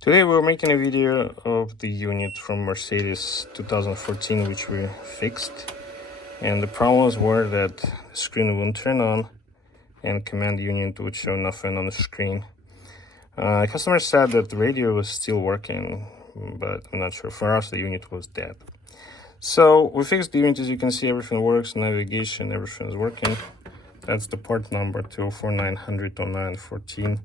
Today we're making a video of the unit from Mercedes 2014 which we fixed, and the problems were that the screen wouldn't turn on and command unit would show nothing on the screen. The customer said that the radio was still working, but I'm not sure. For us the unit was dead. So we fixed the unit. As you can see, everything works, navigation, everything is working. That's the part number 204900914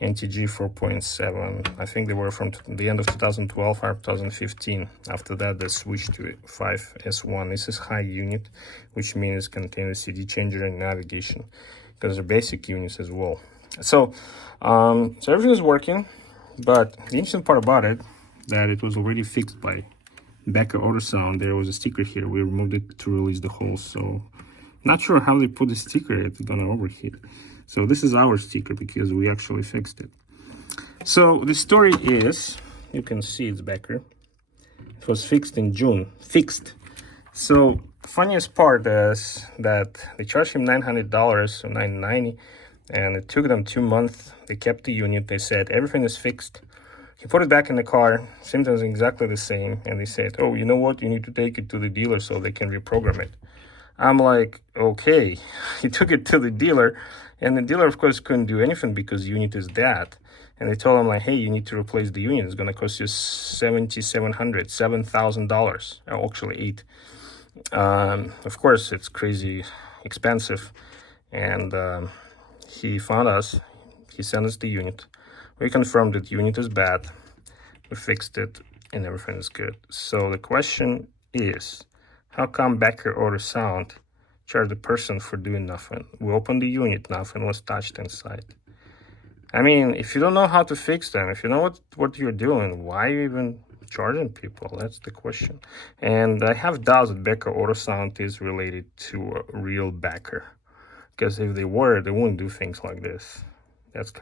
NTG 4.7. I think they were from the end of 2012 or 2015. After that, they switched to 5S1. This is high unit, which means it contains CD changer and navigation, because they're basic units as well. So everything is working, but the interesting part about it, that it was already fixed by Becker Autosound. There was a sticker here. We removed it to release the holes. So not sure how they put the sticker. It's gonna overheat. So this is our sticker because we actually fixed it. So the story is, you can see it's Becker. It was fixed in June. Fixed. So funniest part is that they charged him $900 or $990, and it took them 2 months. They kept the unit. They said everything is fixed. He put it back in the car. Symptoms exactly the same, and they said, "Oh, you know what? You need to take it to the dealer so they can reprogram it." I'm like, okay. He took it to the dealer, and the dealer, of course, couldn't do anything because the unit is dead. And they told him, like, hey, you need to replace the unit. It's going to cost you $7,000, actually $8,000. Of course, it's crazy expensive. And he found us. He sent us the unit. We confirmed that the unit is bad. We fixed it, and everything is good. So the question is, how come Becker Autosound charged the person for doing nothing? We opened the unit, nothing was touched inside. I mean, if you don't know how to fix them, if you know what you're doing, why are you even charging people? That's the question. And I have doubts that Becker Autosound is related to a real Becker, because if they were, they wouldn't do things like this. That's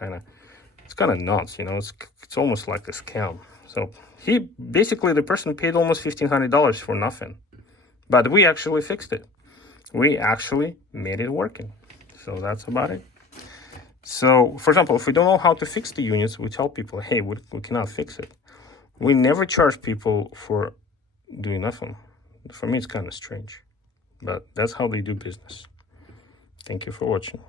it's kind of nuts, you know. It's almost like a scam. So the person paid almost $1,500 for nothing. But we actually fixed it. We actually made it working. So that's about it. So, for example, if we don't know how to fix the units, we tell people, hey, we cannot fix it. We never charge people for doing nothing. For me, it's kind of strange. But that's how they do business. Thank you for watching.